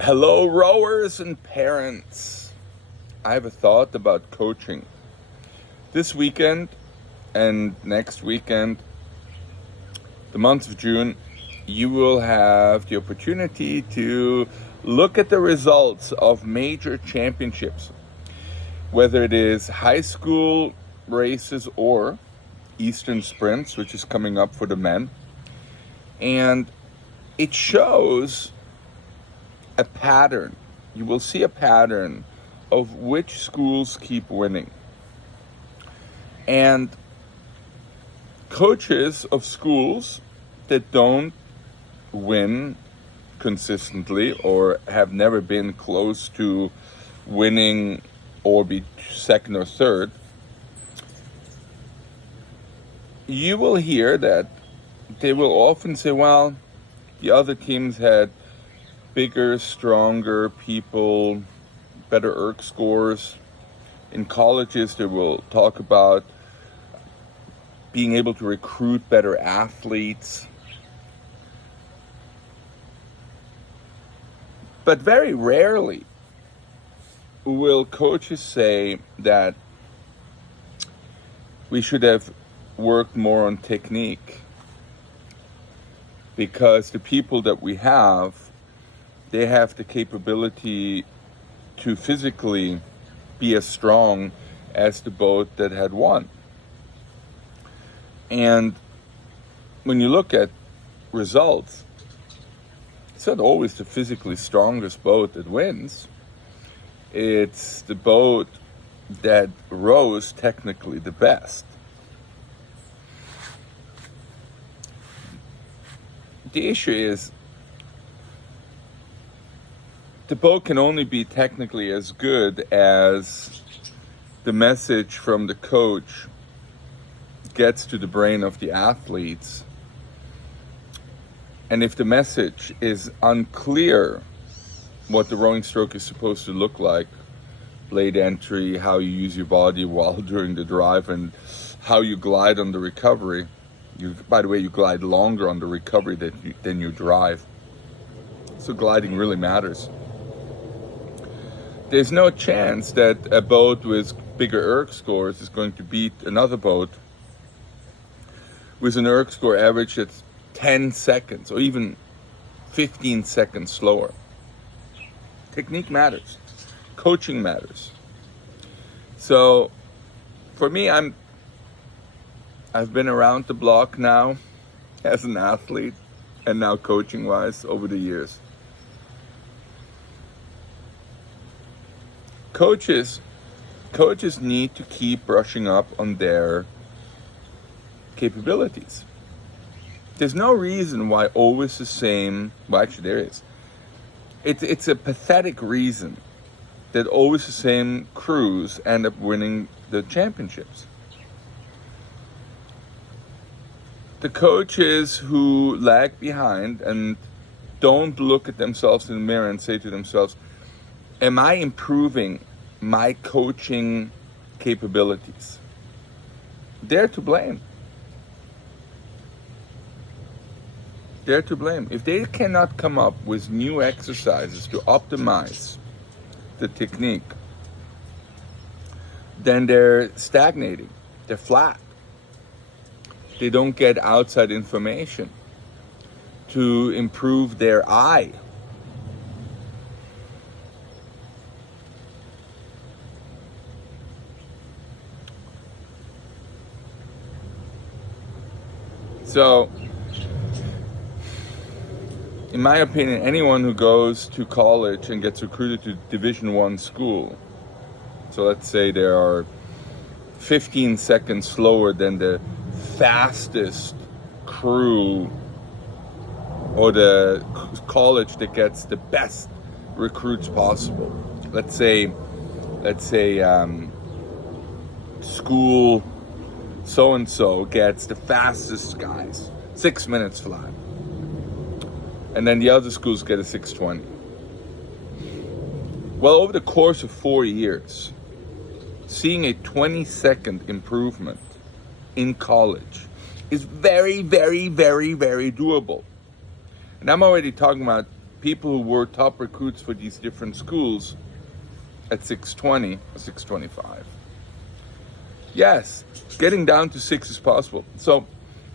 Hello, rowers and parents. I have a thought about coaching. This weekend and next weekend, the month of June, you will have the opportunity to look at the results of major championships, whether it is high school races or Eastern Sprints, which is coming up for the men. And it shows a pattern. You will see a pattern of which schools keep winning. And coaches of schools that don't win consistently or have never been close to winning or be second or third, you will hear that they will often say, well, the other teams had bigger, stronger people, better ERC scores. In colleges, they will talk about being able to recruit better athletes. But very rarely will coaches say that we should have worked more on technique, because the people that we have, they have the capability to physically be as strong as the boat that had won. And when you look at results, it's not always the physically strongest boat that wins. It's the boat that rows technically the best. The issue is, the boat can only be technically as good as the message from the coach gets to the brain of the athletes. And if the message is unclear, what the rowing stroke is supposed to look like, blade entry, how you use your body while during the drive, and how you glide on the recovery. By the way, you glide longer on the recovery than you drive. So gliding really matters. There's no chance that a boat with bigger ERC scores is going to beat another boat with an ERC score average that's 10 seconds or even 15 seconds slower. Technique matters. Coaching matters. So for me, I've been around the block now as an athlete and now coaching-wise over the years. Coaches need to keep brushing up on their capabilities. There's no reason why always the same, well, actually there is. It's a pathetic reason that always the same crews end up winning the championships. The coaches who lag behind and don't look at themselves in the mirror and say to themselves, am I improving my coaching capabilities? They're to blame. They're to blame. If they cannot come up with new exercises to optimize the technique, then they're stagnating. They're flat. They don't get outside information to improve their eye. So, in my opinion, anyone who goes to college and gets recruited to Division I school, so let's say there are 15 seconds slower than the fastest crew or the college that gets the best recruits possible. Let's say school so-and-so gets the fastest guys, 6 minutes flat. And then the other schools get a 6:20. Well, over the course of 4 years, seeing a 20-second improvement in college is very, very, very, very doable. And I'm already talking about people who were top recruits for these different schools at 620 or 625. Yes, getting down to 6 is possible. So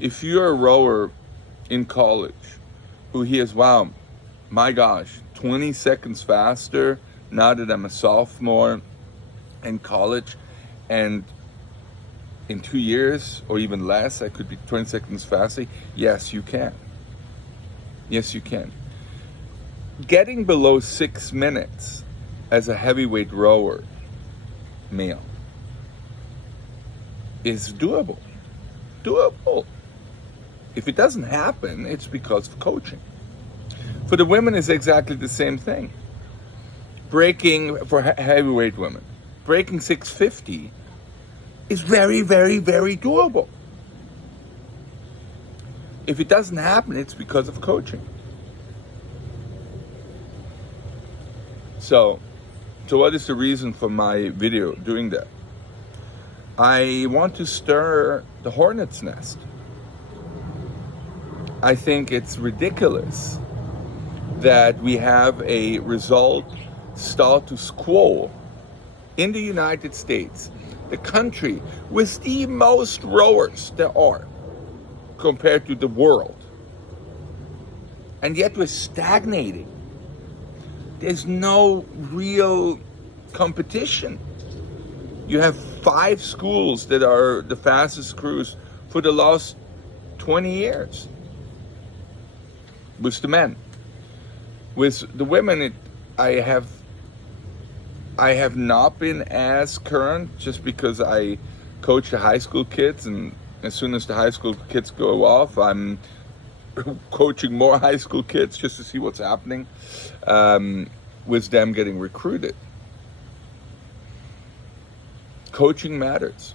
if you're a rower in college who hears, wow, my gosh, 20 seconds faster now that I'm a sophomore in college, and in 2 years or even less, I could be 20 seconds faster. Yes, you can. Yes, you can. Getting below 6 minutes as a heavyweight rower, male, is doable. Doable. If it doesn't happen, it's because of coaching. For the women, it's exactly the same thing. Breaking, for heavyweight women, breaking 650 is very, very, very doable. If it doesn't happen, it's because of coaching. So what is the reason for my video doing that? I want to stir the hornet's nest. I think it's ridiculous that we have a result status quo in the United States, the country with the most rowers there are compared to the world. And yet we're stagnating. There's no real competition. You have 5 schools that are the fastest crews for the last 20 years. With the men. With the women, I have not been as current, just because I coach the high school kids, and as soon as the high school kids go off, I'm coaching more high school kids just to see what's happening with them getting recruited. Coaching matters.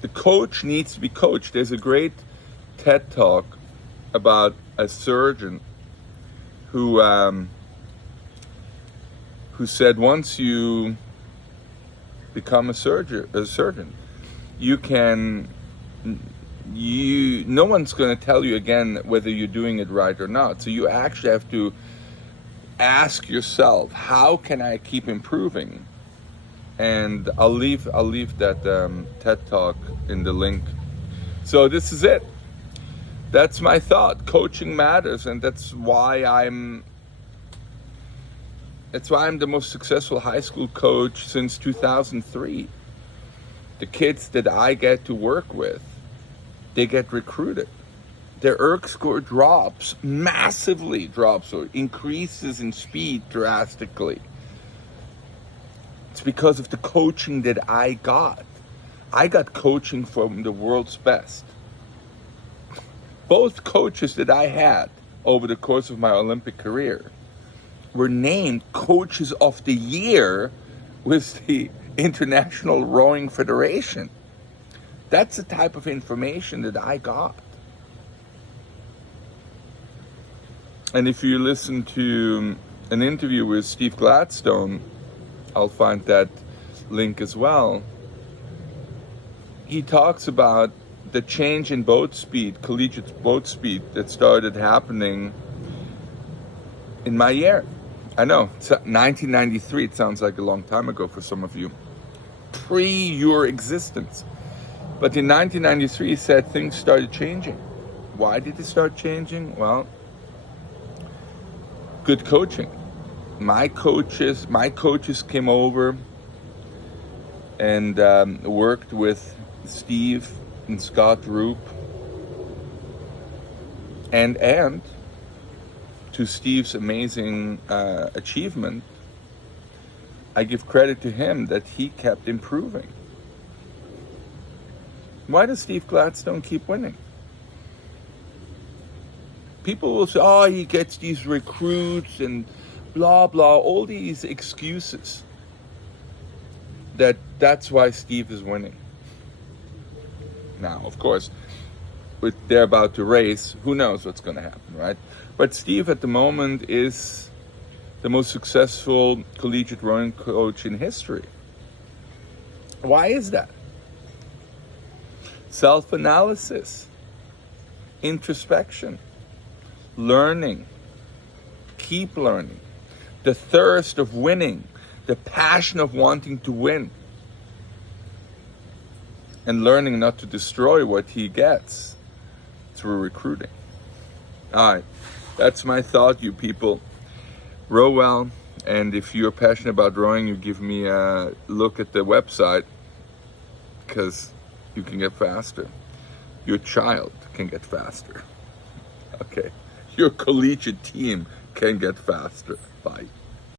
The coach needs to be coached. There's a great TED Talk about a surgeon who said, once you become a surgeon, no one's going to tell you again whether you're doing it right or not. So you actually have to ask yourself, how can I keep improving? And I'll leave that TED Talk in the link. So this is it. That's my thought. Coaching matters, and that's why I'm the most successful high school coach since 2003. The kids that I get to work with, they get recruited. Their ERG score massively drops, or increases in speed drastically. It's because of the coaching that I got. I got coaching from the world's best. Both coaches that I had over the course of my Olympic career were named Coaches of the Year with the International Rowing Federation. That's the type of information that I got. And if you listen to an interview with Steve Gladstone, I'll find that link as well. He talks about the change in boat speed, collegiate boat speed, that started happening in my year. I know, it's 1993, it sounds like a long time ago for some of you. Pre your existence. But in 1993, he said things started changing. Why did it start changing? Well, good coaching. My coaches came over and worked with Steve and Scott Roop, and to Steve's amazing achievement, I give credit to him that he kept improving. Why does Steve Gladstone keep winning? People will say, oh, he gets these recruits and blah, blah, all these excuses. That's why Steve is winning. Now, of course, they're about to race, who knows what's going to happen, right? But Steve at the moment is the most successful collegiate rowing coach in history. Why is that? Self-analysis, introspection, learning, keep learning, the thirst of winning, the passion of wanting to win, and learning not to destroy what he gets through recruiting. All right, that's my thought, you people. Row well, and if you're passionate about rowing, you give me a look at the website, because you can get faster. Your child can get faster. Okay, your collegiate team can get faster. Bye.